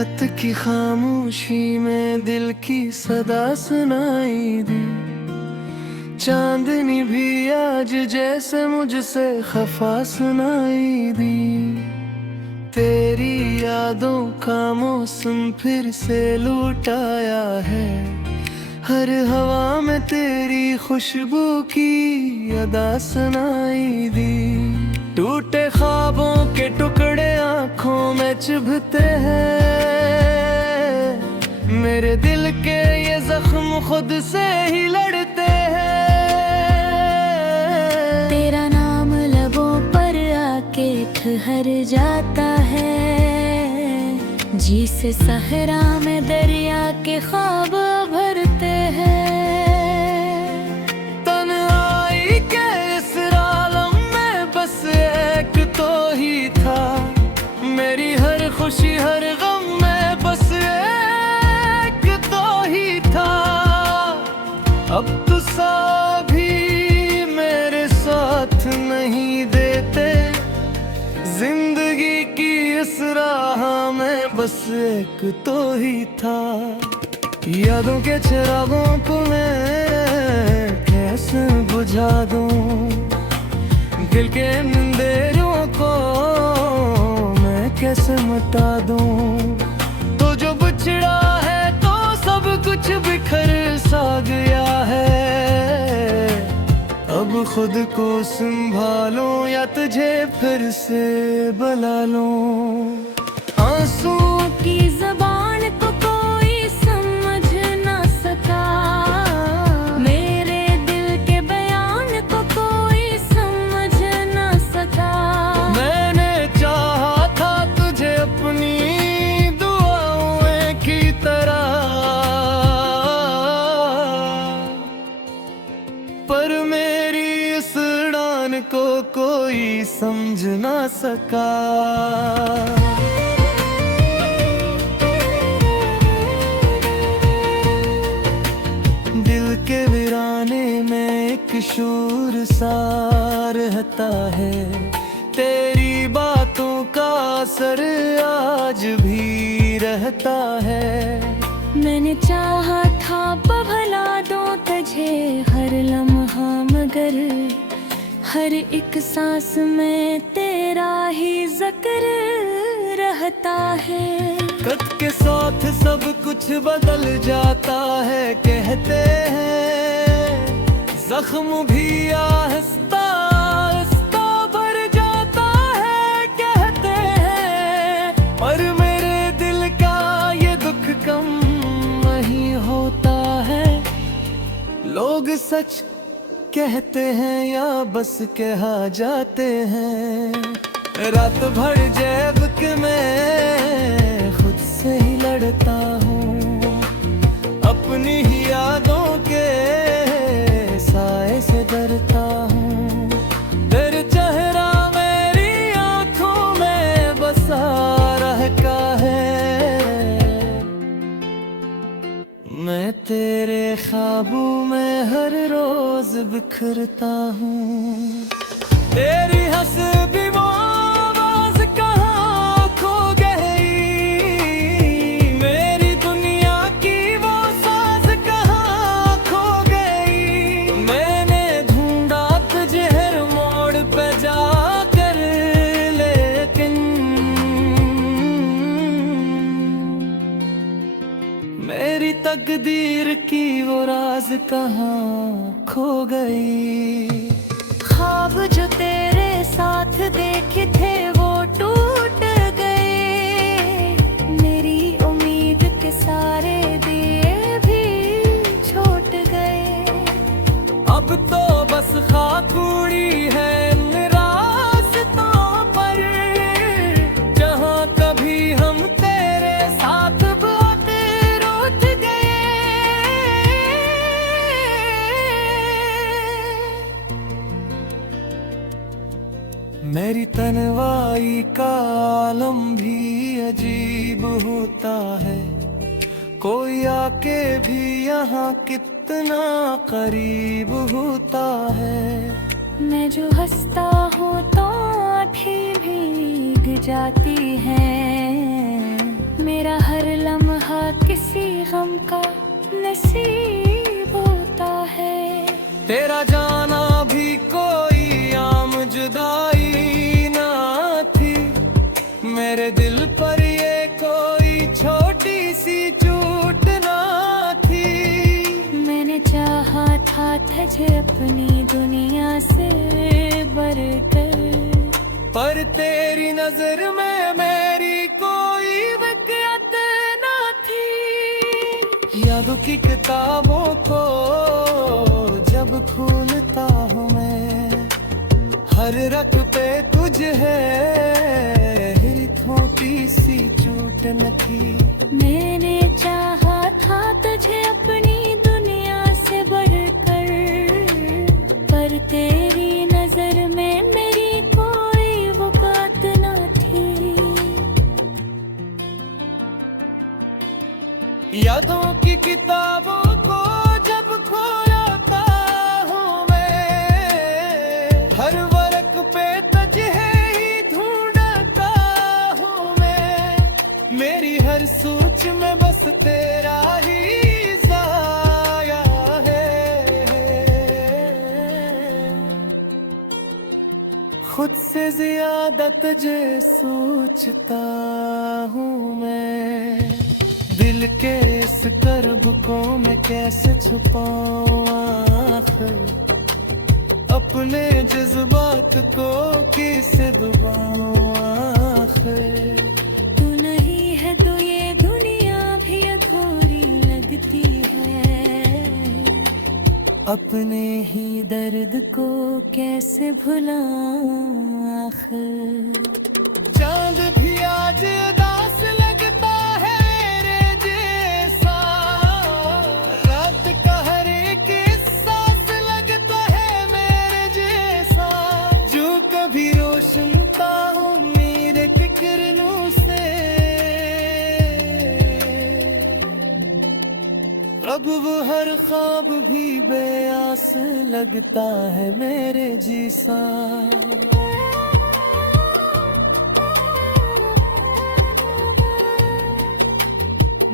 रात की खामोशी में दिल की सदा सुनाई दी। चांदनी भी आज जैसे मुझसे खफा सुनाई दी। तेरी यादों का मौसम फिर से लौट आया है। हर हवा में तेरी खुशबू की अदा सुनाई दी। टूटे ख्वाबों के टुकड़े आंखों में चुभते हैं। मेरे दिल के ये जख्म खुद से ही लड़ते हैं। तेरा नाम लबों पर आके ठहर जाता है। जी से सहरा में दरिया के ख्वाब भरते हैं। मेरी हर खुशी हर गम में बस एक तो ही था। अब तो सभी मेरे साथ नहीं देते। जिंदगी की इस राह में बस एक तो ही था। यादों के चिरागों को मैं कैसे बुझा दूं। दिल के अंधेरों को कैसे मिटा दूं। तो जो बिछड़ा है तो सब कुछ बिखर सा गया है। अब खुद को संभालो या तुझे फिर से बुला लूं। आंसुओं की ज़बान को कोई समझ ना सका। मेरे दिल के बयान को कोई समझ ना सका। मैंने चाहा था तुझे अपनी दुआओं की तरह, पर मेरी इस उड़ान को कोई समझ ना सका। दिल के वीराने में एक शूर सा रहता है। तेरी बातों का असर आज भी रहता है। मैंने चाहा था भला दो तुझे हर लम्हा, मगर हर एक सांस में तेरा ही जिक्र रहता है। कद के साथ सब कुछ बदल जाता है कहते हैं। जख्म भी आहिस्ता आहिस्ता भर जाता है कहते हैं। पर मेरे दिल का ये दुख कम नहीं होता है। लोग सच कहते हैं या बस कहा जाते हैं। रात भर जैब के मैं खुद से ही लड़ता हूँ। अपनी ही यादों के साए से डरता हूँ। तेरे चेहरा मेरी आंखों में बसा रहता है। मैं तेरे ख्वाबों में हर रोज बिखरता हूँ। तेरी हंसी वो आवाज कहाँ खो गई। मेरी दुनिया की वो साज कहाँ खो गई। मैंने ढूंढा तुझे हर मोड़ पे जाकर, लेकिन मेरी तकदीर की वो राज कहाँ खो गई। ख्वाब जो तेरे साथ देखे थे वो टूट गए। मेरी उम्मीद के सारे दिए भी छूट गए। अब तो बस खाकुड़ी है रास्तों पर। जहाँ कभी हम तेरे साथ बातें रूठ गए। मेरी तन्वाई का आलम भी अजीब होता है। कोई आके भी यहाँ कितना करीब होता है। मैं जो हंसता हूँ तो आँखें भीग जाती हैं। मेरा हर गम का नसीब होता है। तेरा जाना भी कोई आम जुदाई ना थी, मेरे दिल पर ये कोई छोटी सी चोट ना थी। मैंने चाहा था तुझे अपनी दुनिया से बढ़कर, पर तेरी नजर में मेरी कोई विकत ना थी। यादों की किताबों को जब खोलता हूँ मैं, हर रख पे तुझ है हिरी थोटी सी चोट न थी। मैंने चाहा था तुझे अपनी दुनिया से बढ़कर, पर तेरी नजर में मेरी कोई वक़्त न थी। यादों की किताबों को जब खोलता हूँ मैं, हर वर्क पे तुझे ही ढूंढता हूँ मैं। मेरी हर सोच में बस तेरा ही साया है। खुद से ज्यादा तुझे सोचता हूँ मैं, दिल के इस कर्ब को मैं कैसे छुपाऊं आखिर, अपने जज्बात को कैसे दबाऊं आखिर। तू नहीं है तो ये दुनिया भी अधूरी लगती है, अपने ही दर्द को कैसे भुलाऊं आखिर। चांद भी आज उदास लगता है रे जैसा, रात का हर एक सांस लगता है मेरे जैसा। जो कभी रोशन था उम्मीद की किरणों से, अब वो हर ख्वाब भी बेआस लगता है मेरे जैसा।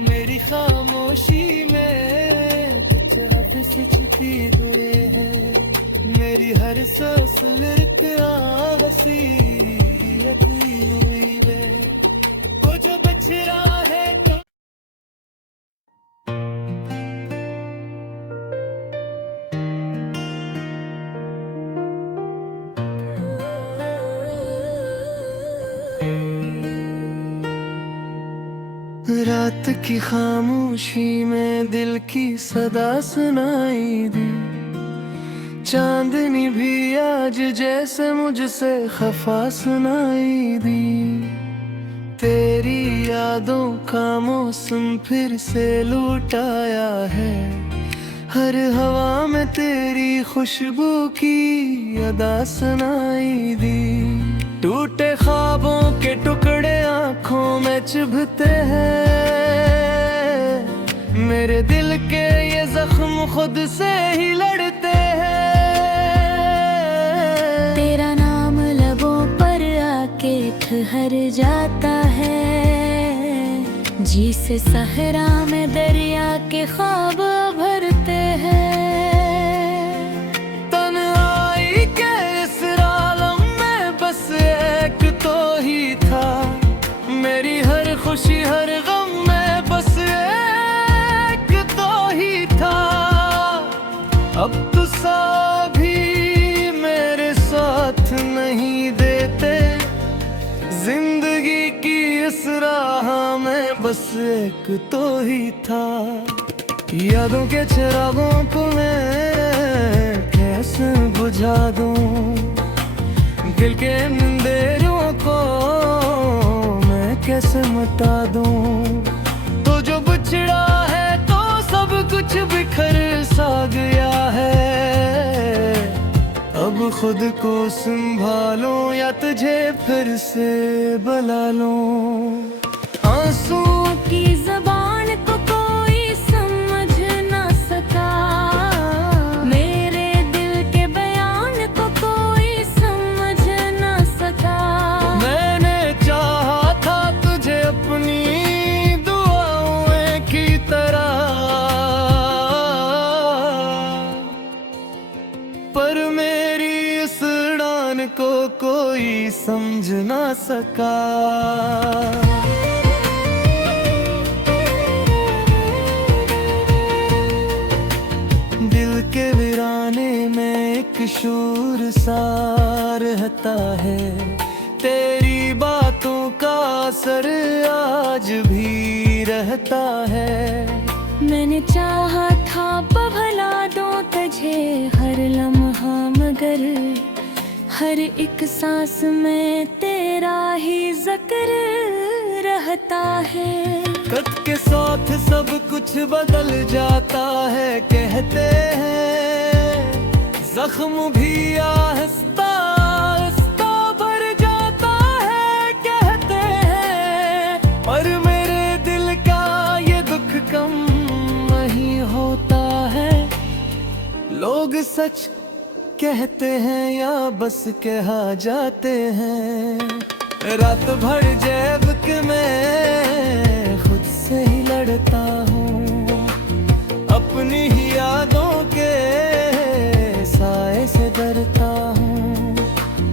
मेरी खामोशी में कुछ हफ्स छिपी हुए है, मेरी हर सांस लिख वसीयती हुई है। वो जो बछड़ा है तो रात की खामोशी में दिल की सदा सुनाई दी, चांदनी भी आज जैसे मुझसे खफा सुनाई दी। तेरी यादों का मौसम फिर से लौट आया है, हर हवा में तेरी खुशबू की अदा सुनाई दी। टूटे ख्वाबों के टुकड़े आंखों में चुभते हैं, मेरे दिल के ये जख्म खुद से ही लड़ते हैं। तेरा नाम लबों पर आके ठहर जाता है, जी से सहरा में दरिया के ख्वाब भरते हैं। तन्हाई के इस आलम में बस एक तो ही था, मेरी हर खुशी हर गम में बस एक तो ही था। अब तो सभी मेरे साथ नहीं देते, जिंदगी की इस राह में बस एक तो ही था। यादों के चिरागों को मैं कैसे बुझा दूं, दिल के अंधेरों को मैं कैसे मिटा दूं। तो जो बिछड़ा है तो सब कुछ बिखर सा गया है, अब खुद को संभालो या तुझे फिर से बुला लूं। आंसुओं की ज़बान को कोई समझ ना सका, मेरे दिल के बयान को कोई समझ ना सका। मैंने चाहा था तुझे अपनी दुआओं की तरह समझ ना सका। दिल के वीराने में एक शूर सा रहता है, तेरी बातों का असर आज भी रहता है। मैंने चाहा था भला दो तुझे हर लम्हा, मगर हर एक सांस में तेरा ही जिक्र रहता है। कद के साथ सब कुछ बदल जाता है कहते हैं, जख्म भी आहिस्ता आहिस्ता भर जाता है कहते हैं। पर मेरे दिल का ये दुख कम नहीं होता है, लोग सच कहते हैं या बस कहा जाते हैं। रात भर जैब के मैं खुद से ही लड़ता हूँ, अपनी ही यादों के साए से डरता हूँ।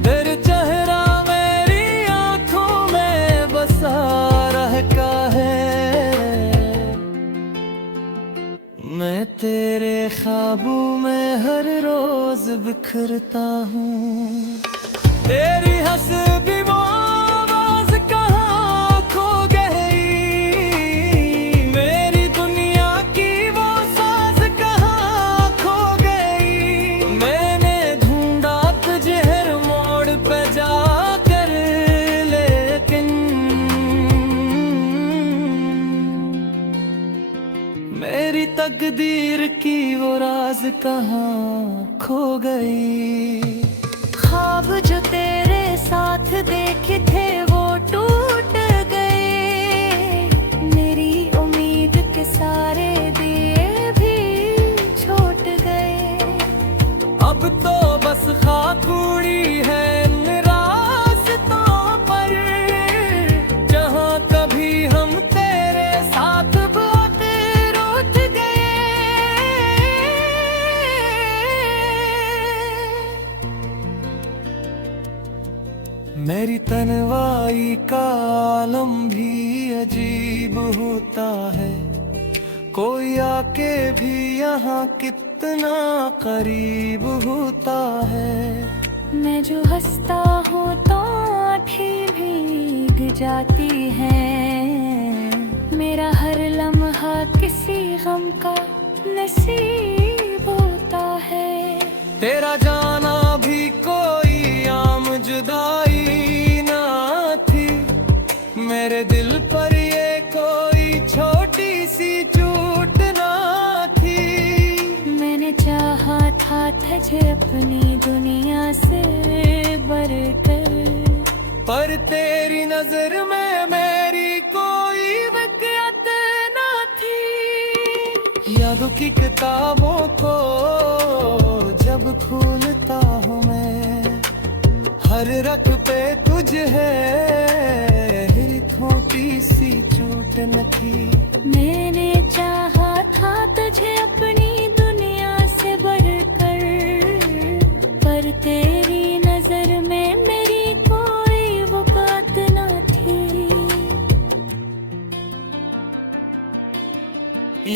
तेरे चेहरा मेरी आंखों में बसा रहता है, मैं तेरे ख्वाबों में हर रोज बिखरता हूँ। तेरी हंसी वो आवाज कहाँ खो गई, मेरी दुनिया की वो साज कहाँ खो गई। मैंने ढूंढा तुझे हर मोड़ पे जाकर, लेकिन मेरी तकदीर की वो राज कहाँ खो गई। ख्वाब जो तेरे साथ देखे थे वो टूट गए, मेरी उम्मीद के सारे दिए भी छूट गए। अब तो बस खाकुड़ी है रास्तों पर, जहाँ कभी हम तेरे साथ बातें रूठ गए। मेरी तन्वाई का आलम भी अजीब होता है, कोई आके भी यहाँ कितना करीब होता है। मैं जो हंसता हूँ तो आँखें भीग जाती हैं, मेरा हर लम्हा किसी गम का नसीब होता है। तेरा जाना भी कोई आम जुदाई ना थी, मेरे दिल पर ये कोई छोटी सी चोट ना थी। मैंने चाहा था तुझे अपनी दुनिया से बढ़कर, पर तेरी नजर में मेरी कोई वक़्त ना थी। यादों की किताबों को जब खोलता हूँ मैं, हर रख पे तुझे है थोटी सी चोट न थी। मैंने चाहा था तुझे अपनी दुनिया से बढ़कर, पर तेरी नजर में मेरी कोई वक़्त ना थी।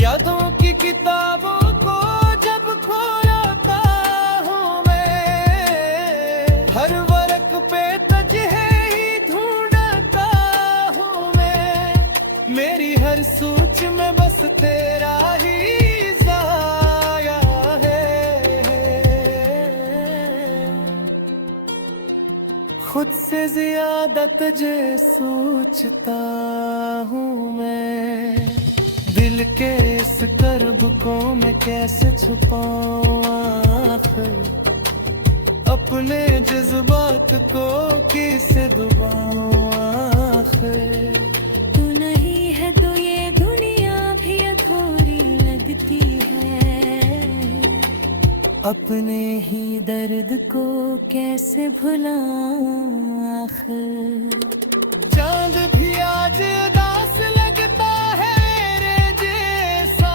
यादों की किताबों को जब खोलता हूँ मैं, हर वर्क पे तुझे ही ढूंढता हूँ मैं। मेरी हर सोच में बस तेरा ही जाया है, खुद से ज्यादा तुझे सोचता हूँ मैं। दिल के इस कर्ब को मैं कैसे छुपाऊं आखिर, अपने जज्बात को कैसे दबाऊं आखिर। तू नहीं है तो ये दुनिया भी अधूरी लगती है, अपने ही दर्द को कैसे भुलाऊं आखिर। चांद भी आज उदास लगता है रे जैसा,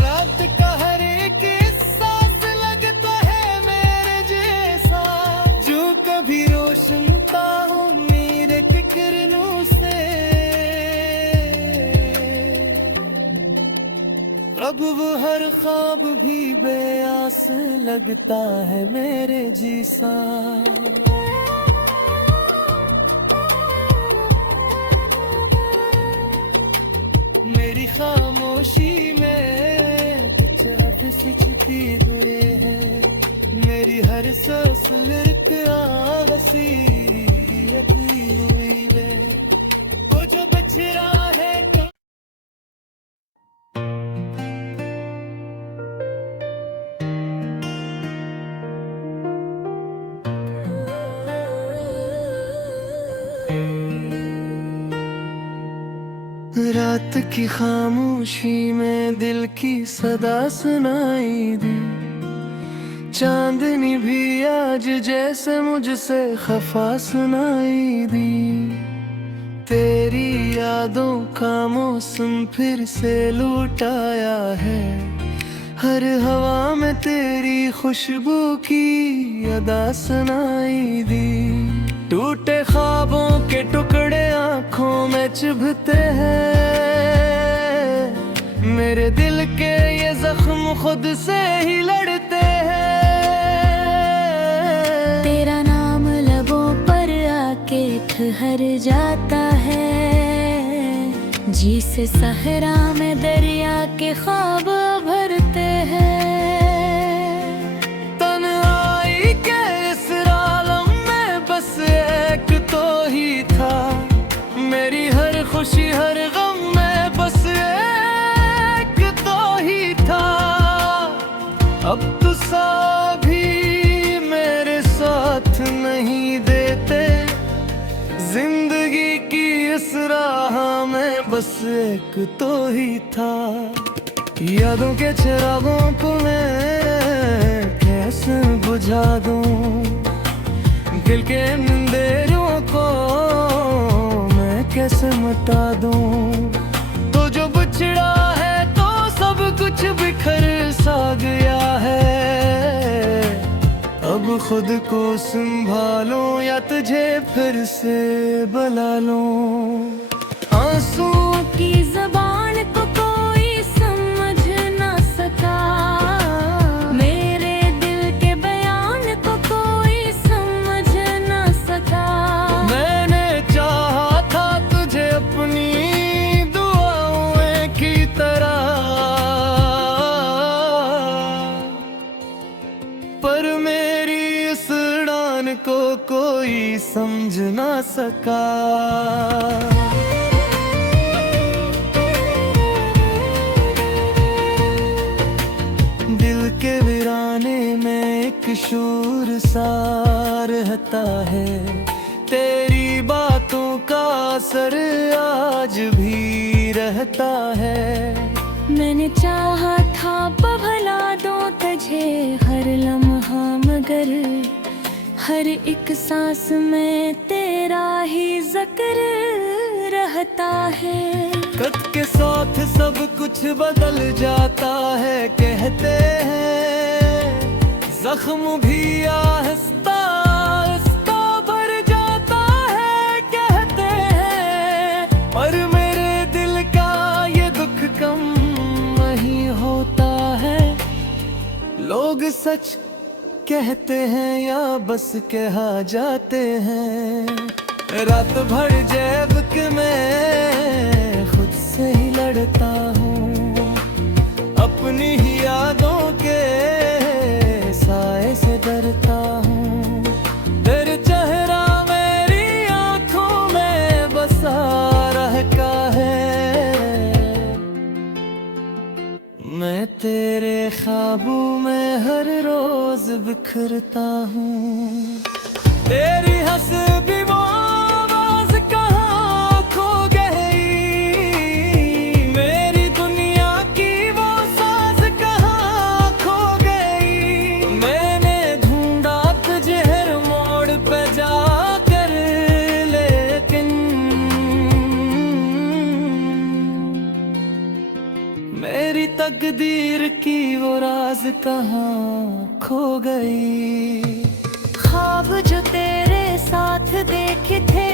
रात का हर एक सांस लगता है मेरे जैसा, जो कभी रोए अब वो हर ख्वाब भी बेआस लगता है मेरे जैसा। मेरी खामोशी में कुछ अब सिचती हुए है, मेरी हर सांस लिख वसीयती हुई वे। वो जो बछड़ा है रात की खामोशी में दिल की सदा सुनाई दी। चांदनी भी आज जैसे मुझसे खफा सुनाई दी। तेरी यादों का मौसम फिर से लौट आया है, हर हवा में तेरी खुशबू की अदा सुनाई दी। टूटे ख्वाबों के टुकड़े आंखों में चुभते हैं, मेरे दिल के ये जख्म खुद से ही लड़ते हैं। तेरा नाम लबों पर आके ठहर जाता है, जी से सहरा में दरिया के ख्वाब भरते हैं। मेरी हर खुशी हर गम में बस एक तो ही था। अब तो सभी मेरे साथ नहीं देते, जिंदगी की इस राह में बस एक तो ही था। यादों के चिरागों को मैं कैसे बुझा दूं, दिल के अंधेरों को कैसे मिटा दूं। तो जो बिछड़ा है तो सब कुछ बिखर सा गया है। अब खुद को संभालो या तुझे फिर से बुला लूं। आंसुओं की ज़बान को कोई समझ ना सका, मेरे दिल के बयान को कोई समझ ना सका। मैंने चाहा था तुझे अपनी दुआओं की तरह, पर मेरी इस उड़ान को कोई समझ ना सका। दिल के वीराने में एक शूर सा रहता है, तेरी बातों का असर आज भी रहता है। मैंने चाहा था भला दो तुझे हर लम्हा, मगर हर एक सांस में तेरा ही जिक्र रहता है। कद के साथ सब कुछ बदल जाता है कहते हैं, जख्म भी आहिस्ता आहिस्ता भर जाता है कहते हैं। पर मेरे दिल का ये दुख कम नहीं होता है, लोग सच कहते हैं या बस कहा जाते हैं। रात भर जैब के मैं खुद से ही लड़ता हूँ, अपनी ही यादों के साए से डरता हूँ। तेरे चेहरा मेरी आंखों में बसा रहता है, मैं तेरे ख्वाबों में हर रोज बिखरता हूँ। तेरी हंसी वो आवाज कहाँ खो गई, मेरी दुनिया की वो साज कहाँ खो गई। मैंने ढूंढा तुझे हर मोड़ पे जाकर, लेकिन मेरी तकदीर की वो राज कहाँ खो गई। ख्वाब जो तेरे साथ देखे थे